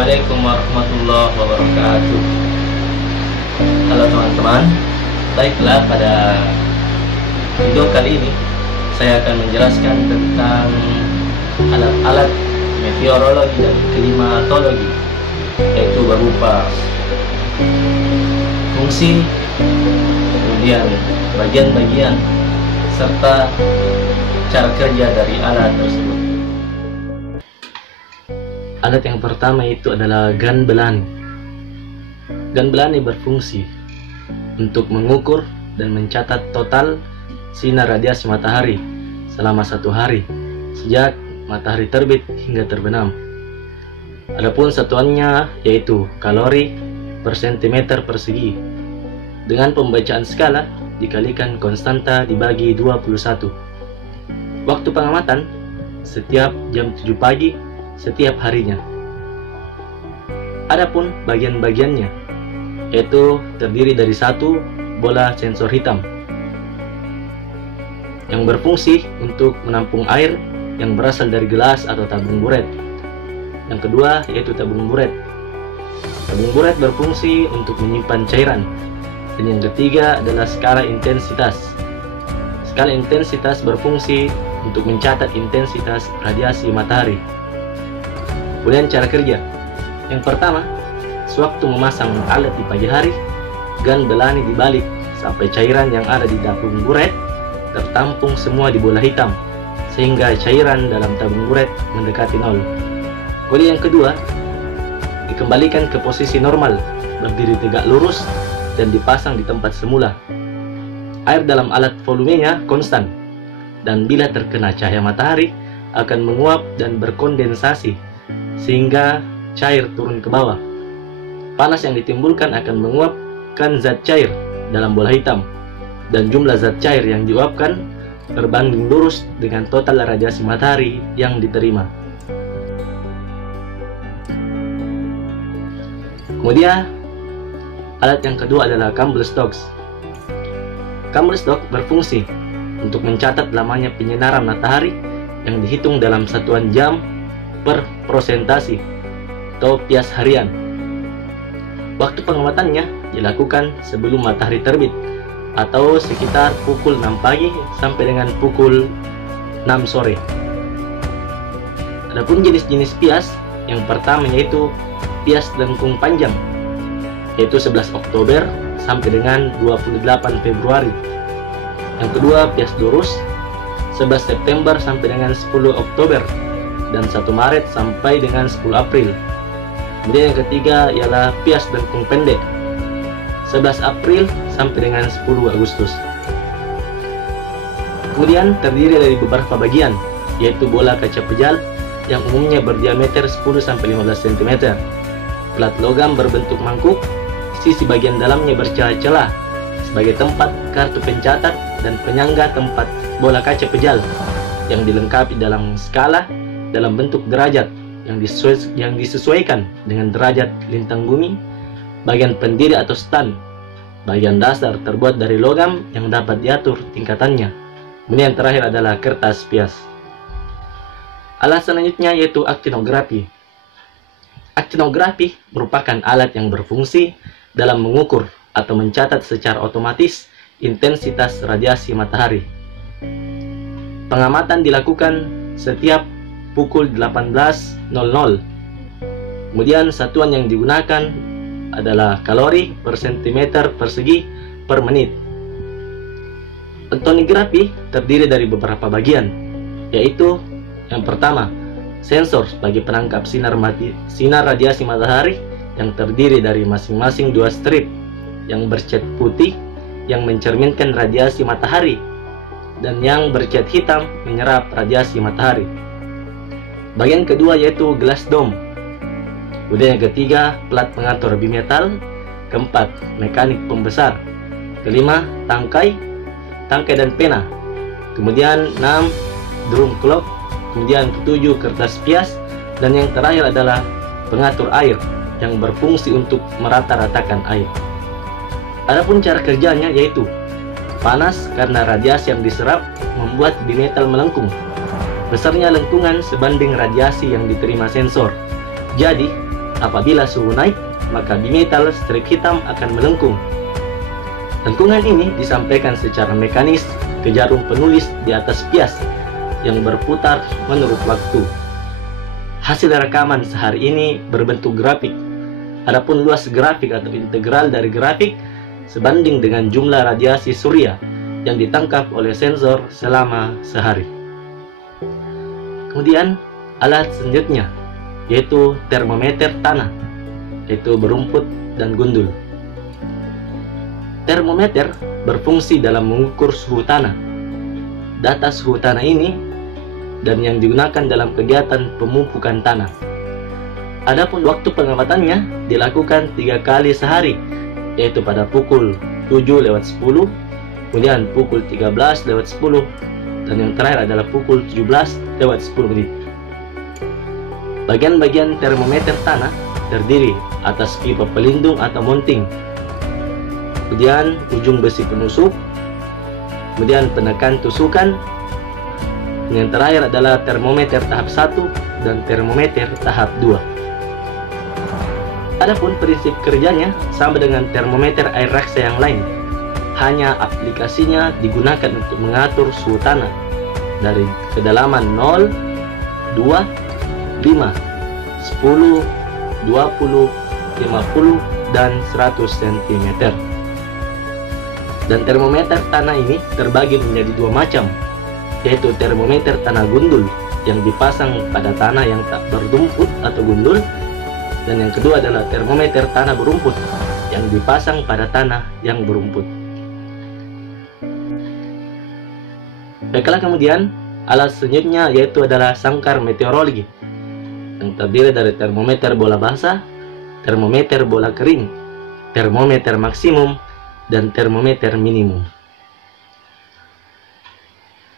Assalamualaikum warahmatullahi wabarakatuh. Halo teman-teman. Baiklah, pada video kali ini saya akan menjelaskan tentang alat-alat meteorologi dan klimatologi, yaitu berupa fungsi, kemudian bagian-bagian, serta cara kerja dari alat tersebut. Alat yang pertama itu adalah gun belani. Gun belani berfungsi untuk mengukur dan mencatat total sinar radiasi matahari selama satu hari, sejak matahari terbit hingga terbenam. Adapun satuannya yaitu kalori per sentimeter persegi, dengan pembacaan skala dikalikan konstanta dibagi 21. Waktu pengamatan setiap jam 7 pagi setiap harinya. Adapun bagian-bagiannya yaitu terdiri dari satu bola sensor hitam yang berfungsi untuk menampung air yang berasal dari gelas atau tabung buret. Yang kedua yaitu tabung buret. Tabung buret berfungsi untuk menyimpan cairan. Dan yang ketiga adalah skala intensitas. Skala intensitas berfungsi untuk mencatat intensitas radiasi matahari. Kemudian cara kerja. Yang pertama, sewaktu memasang alat di pagi hari, gun belani dibalik sampai cairan yang ada di tabung buret tertampung semua di bola hitam, sehingga cairan dalam tabung buret mendekati nol. Kemudian yang kedua, dikembalikan ke posisi normal, berdiri tegak lurus dan dipasang di tempat semula. Air dalam alat volumenya konstan, dan bila terkena cahaya matahari akan menguap dan berkondensasi sehingga cair turun ke bawah. Panas yang ditimbulkan akan menguapkan zat cair dalam bola hitam, dan jumlah zat cair yang diuapkan berbanding lurus dengan total radiasi matahari yang diterima. Kemudian alat yang kedua adalah Campbell stocks. Campbell stock berfungsi untuk mencatat lamanya penyinaran matahari yang dihitung dalam satuan jam per prosentasi atau pias harian. Waktu pengamatannya dilakukan sebelum matahari terbit atau sekitar pukul 6 pagi sampai dengan pukul 6 sore. Adapun jenis-jenis pias, yang pertama yaitu pias lengkung panjang, yaitu 11 Oktober sampai dengan 28 Februari. Yang kedua pias lurus, 11 September sampai dengan 10 Oktober dan 1 Maret sampai dengan 10 April. Kemudian yang ketiga ialah pias lengkung pendek, 11 April sampai dengan 10 Agustus. Kemudian terdiri dari beberapa bagian, yaitu bola kaca pejal yang umumnya berdiameter 10-15 cm, plat logam berbentuk mangkuk, sisi bagian dalamnya bercelah-celah sebagai tempat kartu pencatat, dan penyangga tempat bola kaca pejal yang dilengkapi dalam skala dalam bentuk derajat yang disesuaikan dengan derajat lintang bumi, bagian pendiri atau stand, bagian dasar terbuat dari logam yang dapat diatur tingkatannya. Kemudian yang terakhir adalah kertas pias. Alat selanjutnya yaitu aktinografi. Aktinografi merupakan alat yang berfungsi dalam mengukur atau mencatat secara otomatis intensitas radiasi matahari. Pengamatan dilakukan setiap pukul 18.00. Kemudian satuan yang digunakan adalah kalori per sentimeter persegi per menit. Aktinografi terdiri dari beberapa bagian, yaitu yang pertama, sensor sebagai penangkap sinar radiasi matahari yang terdiri dari masing-masing 2 strip yang bercat putih yang mencerminkan radiasi matahari dan yang bercat hitam menyerap radiasi matahari. Bagian kedua yaitu glass dome. Kemudian yang ketiga, plat pengatur bimetal. Keempat, mekanik pembesar. Kelima, tangkai dan pena. Kemudian 6, drum clock. Kemudian ketujuh, kertas pias. Dan yang terakhir adalah pengatur air yang berfungsi untuk merata-ratakan air. Adapun cara kerjanya yaitu panas karena radiasi yang diserap membuat bimetal melengkung. Besarnya lengkungan sebanding radiasi yang diterima sensor. Jadi, Apabila suhu naik, maka bimetal strip hitam akan melengkung. Lengkungan ini disampaikan secara mekanis ke jarum penulis di atas pias yang berputar menurut waktu. Hasil rekaman sehari ini berbentuk grafik. Adapun luas grafik atau integral dari grafik sebanding dengan jumlah radiasi surya yang ditangkap oleh sensor selama sehari. Kemudian alat selanjutnya yaitu termometer tanah, yaitu berumput dan gundul. Termometer berfungsi dalam mengukur suhu tanah. Data suhu tanah ini dan yang digunakan dalam kegiatan pemupukan tanah. Adapun waktu pengamatannya dilakukan 3 kali sehari, yaitu pada pukul 7:10, kemudian pukul 13:10, dan yang terakhir adalah pukul 17:10. Bagian-bagian termometer tanah terdiri atas pipa pelindung atau mounting, kemudian ujung besi penusuk, kemudian penekan tusukan, dan yang terakhir adalah termometer tahap 1 dan termometer tahap 2. Adapun prinsip kerjanya sama dengan termometer air raksa yang lain, hanya aplikasinya digunakan untuk mengatur suhu tanah dari kedalaman 0, 2, 5, 10, 20, 50, dan 100 cm. Dan termometer tanah ini terbagi menjadi 2 macam, yaitu termometer tanah gundul yang dipasang pada tanah yang tak berumput atau gundul, dan yang kedua adalah termometer tanah berumput yang dipasang pada tanah yang berumput. Baiklah, kemudian alat selanjutnya yaitu adalah sangkar meteorologi yang terdiri dari termometer bola basah, termometer bola kering, termometer maksimum, dan termometer minimum.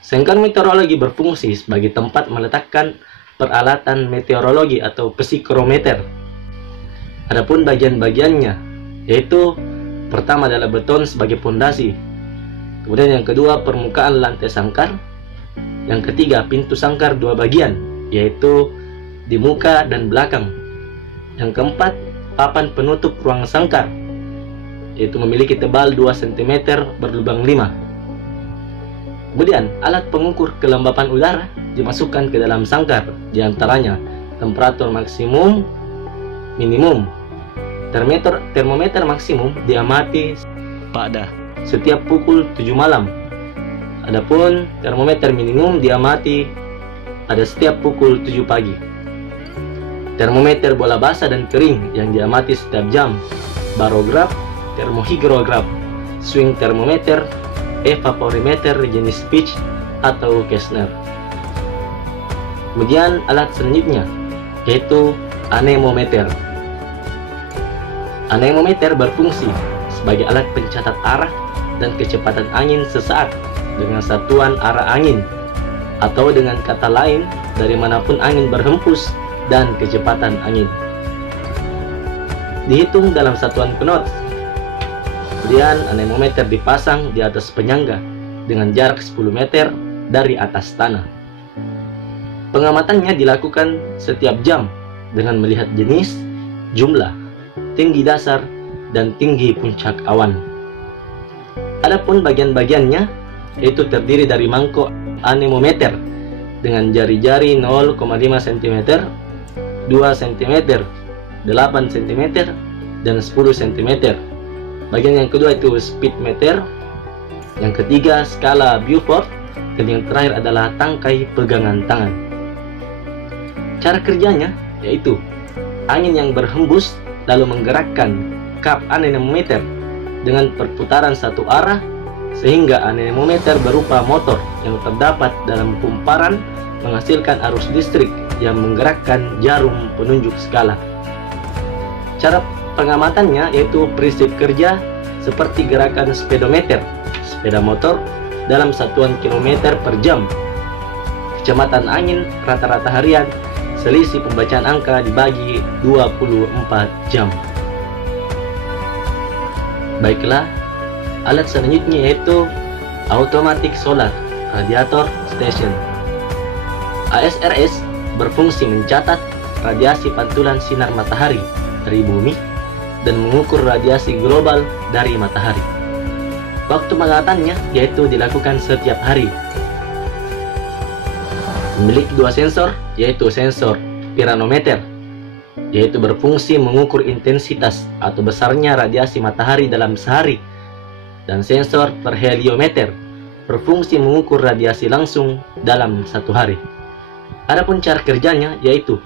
Sangkar meteorologi berfungsi sebagai tempat meletakkan peralatan meteorologi atau psikrometer. Adapun bagian-bagiannya yaitu pertama adalah beton sebagai pondasi, kemudian yang kedua permukaan lantai sangkar, yang ketiga pintu sangkar 2 bagian yaitu di muka dan belakang, yang keempat papan penutup ruang sangkar yaitu memiliki tebal 2 cm berlubang 5. Kemudian alat pengukur kelembapan udara dimasukkan ke dalam sangkar, diantaranya temperatur maksimum, minimum. Termometer maksimum diamati pada setiap pukul 7 malam. Adapun termometer minimum diamati pada setiap pukul 7 pagi. Termometer bola basah dan kering yang diamati setiap jam. Barograf, termohigrograf, swing termometer, evaporimeter jenis pitch atau Kessner. Kemudian alat selanjutnya yaitu anemometer. Anemometer berfungsi sebagai alat pencatat arah dan kecepatan angin sesaat dengan satuan arah angin, atau dengan kata lain dari manapun angin berhembus dan kecepatan angin. Dihitung dalam satuan knots. Kemudian anemometer dipasang di atas penyangga dengan jarak 10 meter dari atas tanah. Pengamatannya dilakukan setiap jam dengan melihat jenis, jumlah, tinggi dasar, dan tinggi puncak awan. Adapun bagian-bagiannya yaitu terdiri dari mangkok anemometer dengan jari-jari 0,5 cm, 2 cm, 8 cm, dan 10 cm. Bagian yang kedua itu speedometer, yang ketiga skala Beaufort, dan yang terakhir adalah tangkai pegangan tangan. Cara kerjanya yaitu angin yang berhembus lalu menggerakkan kap anemometer dengan perputaran satu arah sehingga anemometer berupa motor yang terdapat dalam kumparan menghasilkan arus listrik yang menggerakkan jarum penunjuk skala. Cara pengamatannya yaitu prinsip kerja seperti gerakan speedometer, sepeda motor dalam satuan kilometer per jam. Kecepatan angin rata-rata harian, selisih pembacaan angka dibagi 24 jam. Baiklah, alat selanjutnya yaitu Automatic Solar Radiator Station. ASRS berfungsi mencatat, radiasi pantulan sinar matahari dari bumi dan mengukur radiasi global dari matahari. Waktu pengawatannya yaitu dilakukan setiap hari. Memiliki dua sensor, yaitu sensor piranometer, yaitu berfungsi mengukur intensitas atau besarnya radiasi matahari dalam sehari, dan sensor perheliometer berfungsi mengukur radiasi langsung dalam satu hari. Adapun cara kerjanya yaitu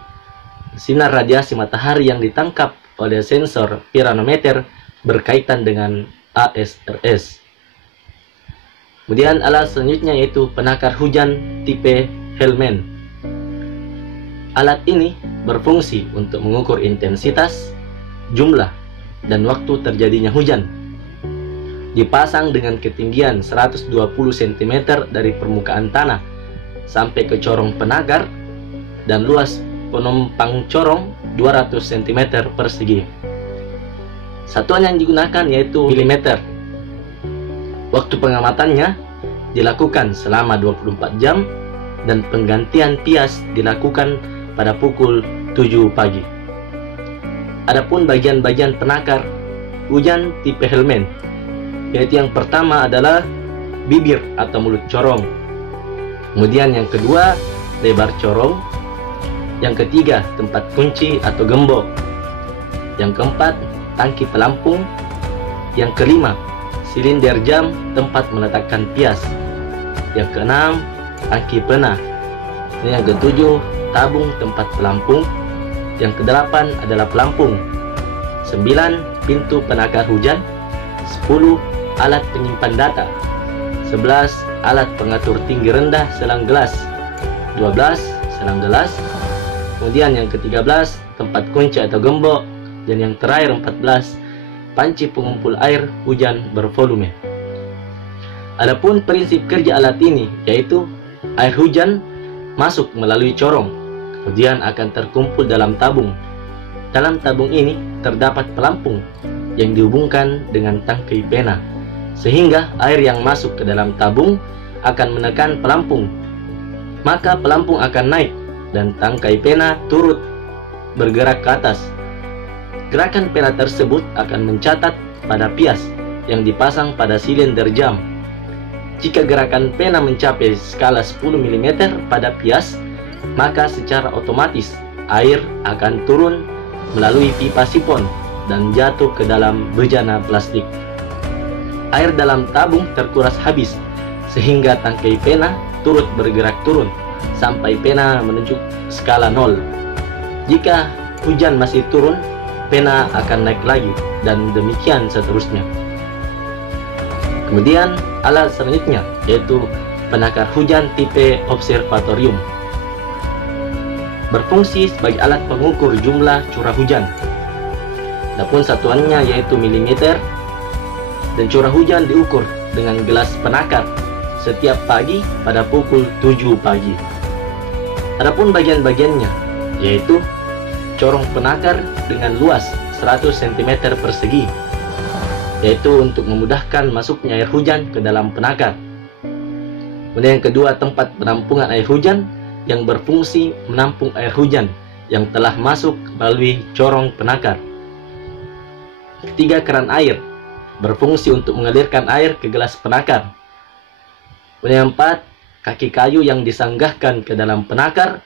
sinar radiasi matahari yang ditangkap oleh sensor piranometer berkaitan dengan ASRS. Kemudian alat selanjutnya yaitu penakar hujan tipe Hellman. Alat ini berfungsi untuk mengukur intensitas, jumlah, dan waktu terjadinya hujan. Dipasang dengan ketinggian 120 cm dari permukaan tanah sampai ke corong penakar dan luas penumpang corong 200 cm persegi. Satuan yang digunakan yaitu milimeter. Waktu pengamatannya dilakukan selama 24 jam dan penggantian pias dilakukan pada pukul 7 pagi. Adapun bagian-bagian penakar hujan tipe Hellman, yaitu yang pertama adalah bibir atau mulut corong, kemudian yang kedua lebar corong, yang ketiga tempat kunci atau gembok, yang keempat tangki pelampung, yang kelima silinder jam tempat meletakkan pias, yang keenam tangki pena, yang ketujuh tabung tempat pelampung, yang kedelapan adalah pelampung, 9 pintu penakar hujan, 10 alat penyimpan data, 11 alat pengatur tinggi rendah selang gelas, 12 selang gelas, kemudian yang ke-13 tempat kunci atau gembok, dan yang terakhir 14 panci pengumpul air hujan bervolume. Adapun prinsip kerja alat ini yaitu air hujan masuk melalui corong, kemudian akan terkumpul dalam tabung. Dalam tabung ini terdapat pelampung yang dihubungkan dengan tangkai pena, sehingga air yang masuk ke dalam tabung akan menekan pelampung. Maka pelampung akan naik dan tangkai pena turut bergerak ke atas. Gerakan pena tersebut akan mencatat pada pias yang dipasang pada silinder jam. Jika gerakan pena mencapai skala 10 mm pada pias, maka secara otomatis air akan turun melalui pipa sifon dan jatuh ke dalam bejana plastik. Air dalam tabung terkuras habis, sehingga tangkai pena turut bergerak turun sampai pena menuju skala 0. Jika hujan masih turun, pena akan naik lagi, dan demikian seterusnya. Kemudian alat selanjutnya yaitu penakar hujan tipe observatorium, berfungsi sebagai alat pengukur jumlah curah hujan. Adapun satuannya yaitu milimeter, dan curah hujan diukur dengan gelas penakar setiap pagi pada pukul 7 pagi. Adapun bagian-bagiannya yaitu corong penakar dengan luas 100 cm persegi, yaitu untuk memudahkan masuknya air hujan ke dalam penakar. Kemudian yang kedua tempat penampungan air hujan yang berfungsi menampung air hujan yang telah masuk melalui corong penakar. Ketiga keran air berfungsi untuk mengalirkan air ke gelas penakar. Kemudian yang keempat kaki kayu yang disanggahkan ke dalam penakar.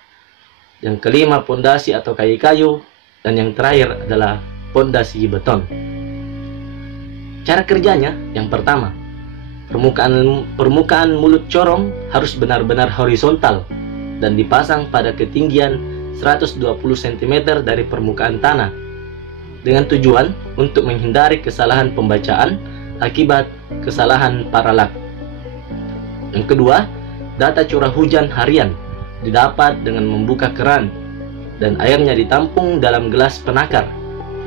Yang kelima pondasi atau kayu-kayu, dan yang terakhir adalah pondasi beton. Cara kerjanya yang pertama, permukaan mulut corong harus benar-benar horizontal dan dipasang pada ketinggian 120 cm dari permukaan tanah, dengan tujuan untuk menghindari kesalahan pembacaan akibat kesalahan paralak. Yang kedua, data curah hujan harian didapat dengan membuka keran dan airnya ditampung dalam gelas penakar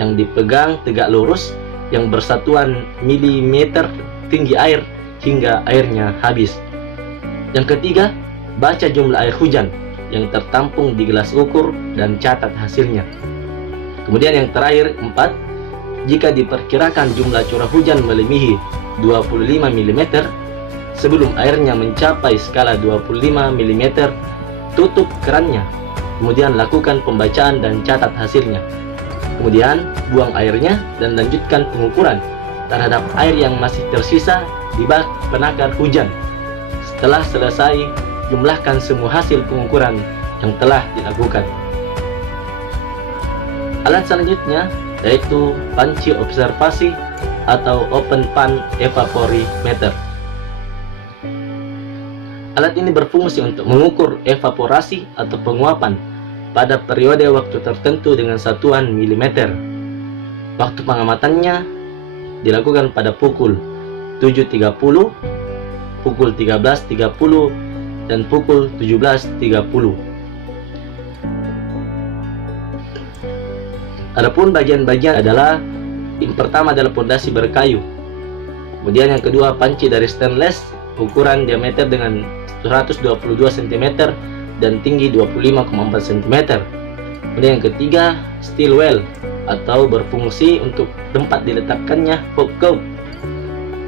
yang dipegang tegak lurus yang bersatuan milimeter tinggi air hingga airnya habis. Yang ketiga, baca jumlah air hujan yang tertampung di gelas ukur dan catat hasilnya. Kemudian yang terakhir 4, jika diperkirakan jumlah curah hujan melebihi 25 mm sebelum airnya mencapai skala 25 mm, tutup kerannya Kemudian lakukan pembacaan dan catat hasilnya. Kemudian buang airnya dan lanjutkan pengukuran terhadap air yang masih tersisa di bak penakar hujan. Setelah selesai, jumlahkan semua hasil pengukuran yang telah dilakukan. Alat selanjutnya yaitu panci observasi atau open pan evaporimeter. Alat ini berfungsi untuk mengukur evaporasi atau penguapan pada periode waktu tertentu dengan satuan milimeter. Waktu pengamatannya dilakukan pada pukul 7.30, pukul 13.30, dan pukul 17.30. Adapun bagian-bagian adalah yang pertama adalah pondasi berkayu, kemudian yang kedua panci dari stainless ukuran diameter dengan 122 cm dan tinggi 25,4 cm. Kemudian yang ketiga steel well atau berfungsi untuk tempat diletakkannya hook gauge.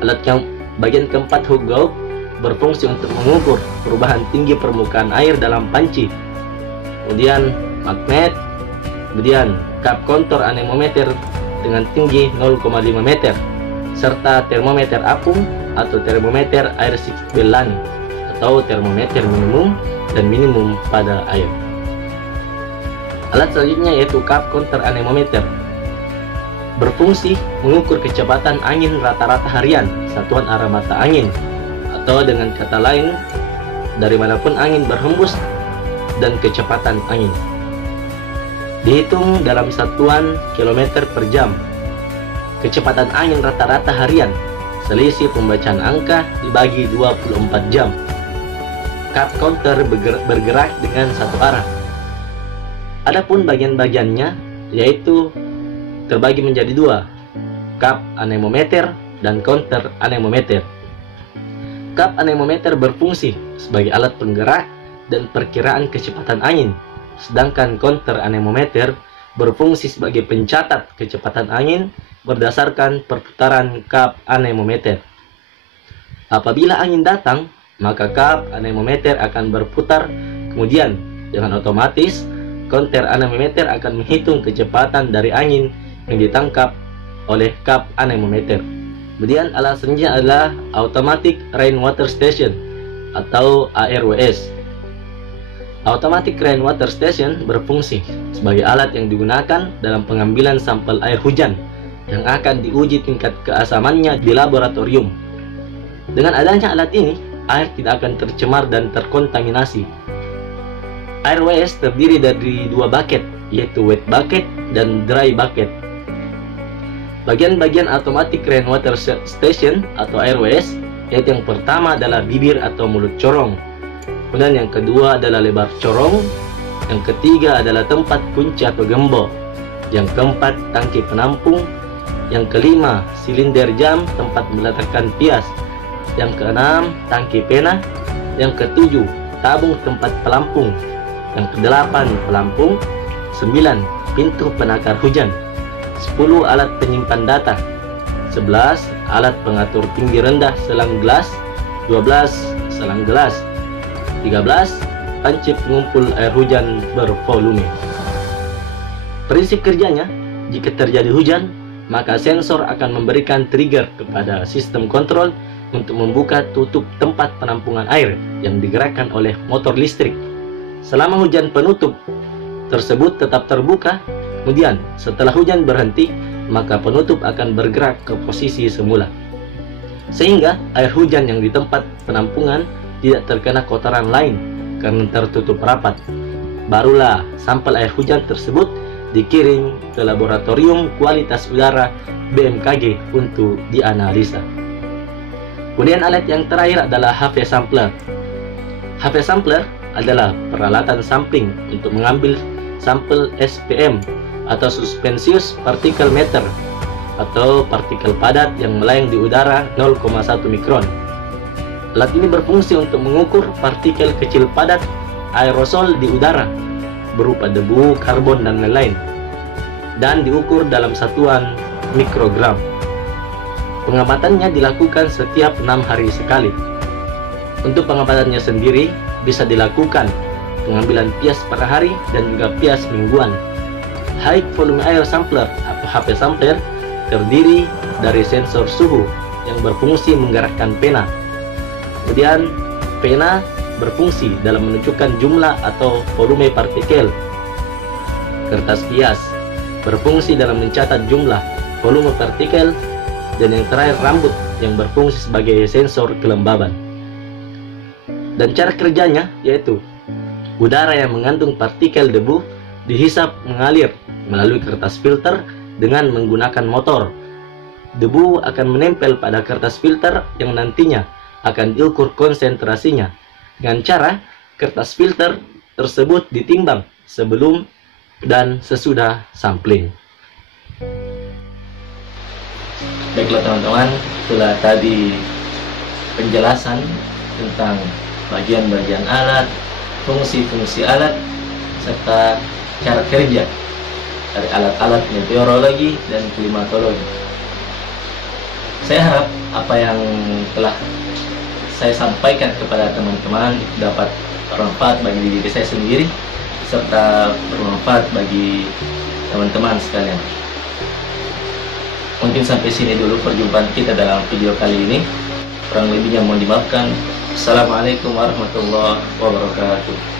Alat yang bagian keempat hook gauge berfungsi untuk mengukur perubahan tinggi permukaan air dalam panci. Kemudian magnet, kemudian cup kontur anemometer dengan tinggi 0,5 meter, serta termometer apung atau termometer air Sixbellan atau termometer minimum dan minimum pada air. Alat selanjutnya yaitu cup kontur anemometer, berfungsi mengukur kecepatan angin rata-rata harian satuan arah mata angin, atau dengan kata lain dari manapun angin berhembus dan kecepatan angin. Dihitung dalam satuan kilometer per jam. Kecepatan angin rata-rata harian, selisih pembacaan angka dibagi 24 jam. Cup counter bergerak dengan satu arah. Adapun bagian-bagiannya yaitu terbagi menjadi dua, cup anemometer dan counter anemometer. Cup anemometer berfungsi sebagai alat penggerak dan perkiraan kecepatan angin, sedangkan counter anemometer berfungsi sebagai pencatat kecepatan angin berdasarkan perputaran cup anemometer. Apabila angin datang, maka cup anemometer akan berputar, kemudian dengan otomatis counter anemometer akan menghitung kecepatan dari angin yang ditangkap oleh cup anemometer. Kemudian alat selanjutnya adalah Automatic Rainwater Station atau ARWS. Automatic Rainwater Station berfungsi sebagai alat yang digunakan dalam pengambilan sampel air hujan yang akan diuji tingkat keasamannya di laboratorium. Dengan adanya alat ini, air tidak akan tercemar dan terkontaminasi. ARWS terdiri dari dua bucket, yaitu wet bucket dan dry bucket. Bagian-bagian Automatic Rainwater Station atau ARWS yaitu yang pertama adalah bibir atau mulut corong, kemudian yang kedua adalah lebar corong, yang ketiga adalah tempat kunci atau gembok, yang keempat tangki penampung, yang kelima silinder jam tempat meletakkan pias, yang keenam tangki pena, yang ketujuh tabung tempat pelampung, yang kedelapan pelampung, 9 pintu penakar hujan, 10 alat penyimpan data, 11 alat pengatur tinggi rendah selang gelas, 12 selang gelas, 13 panci pengumpul air hujan bervolume. Prinsip kerjanya, jika terjadi hujan, maka sensor akan memberikan trigger kepada sistem kontrol untuk membuka tutup tempat penampungan air yang digerakkan oleh motor listrik. Selama hujan penutup tersebut tetap terbuka, kemudian setelah hujan berhenti, maka penutup akan bergerak ke posisi semula, sehingga air hujan yang di tempat penampungan tidak terkena kotoran lain karena tertutup rapat. Barulah sampel air hujan tersebut dikirim ke laboratorium kualitas udara BMKG untuk dianalisa. Kemudian alat yang terakhir adalah HV sampler. HV sampler adalah peralatan sampling untuk mengambil sampel SPM atau Suspensius Particle Meter atau partikel padat yang melayang di udara 0,1 mikron. Alat ini berfungsi untuk mengukur partikel kecil padat aerosol di udara berupa debu, karbon, dan lain-lain, dan diukur dalam satuan mikrogram. Pengamatannya dilakukan setiap 6 hari sekali. Untuk pengamatannya sendiri bisa dilakukan pengambilan pias per hari dan juga pias mingguan. High volume air sampler atau HP sampler terdiri dari sensor suhu yang berfungsi menggerakkan pena. Kemudian pena berfungsi dalam menunjukkan jumlah atau volume partikel. Kertas pias berfungsi dalam mencatat jumlah, volume partikel, dan yang terakhir rambut yang berfungsi sebagai sensor kelembaban. Dan cara kerjanya yaitu udara yang mengandung partikel debu dihisap mengalir melalui kertas filter dengan menggunakan motor. Debu akan menempel pada kertas filter yang nantinya akan diukur konsentrasinya dengan cara kertas filter tersebut ditimbang sebelum dan sesudah sampling. Baiklah teman-teman, itulah tadi penjelasan tentang bagian-bagian alat, fungsi-fungsi alat, serta cara kerja dari alat-alat meteorologi dan klimatologi. Saya harap apa yang telah saya sampaikan kepada teman-teman dapat bermanfaat bagi diri saya sendiri serta bermanfaat bagi teman-teman sekalian. Mungkin sampai sini dulu perjumpaan kita dalam video kali ini. Kurang lebihnya mohon dimaafkan. Assalamualaikum warahmatullahi wabarakatuh.